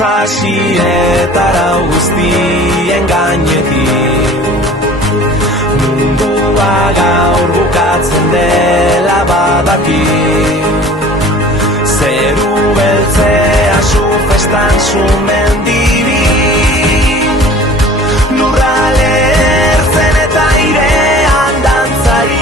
Sasietara guztien gainetik mundua gaur bukatzen dela badaki. Zeru beltzea zu festan zu mendibi, lurrale ertzen eta airean dantzari.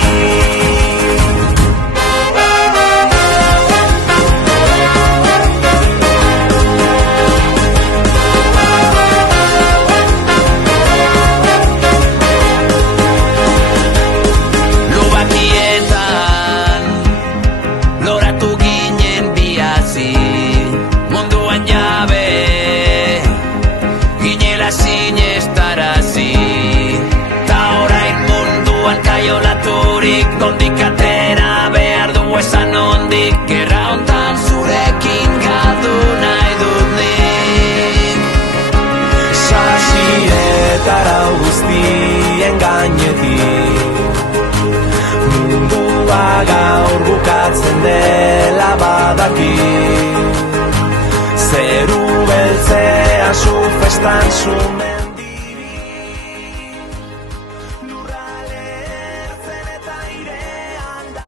Nondik atera behar du esan nondik, gerra hontan zurekin galdu nahi dut nik. Sasietara guztien gainetik mundua gaur bukatzen dela badaki. Zeru beltzea zu festan zu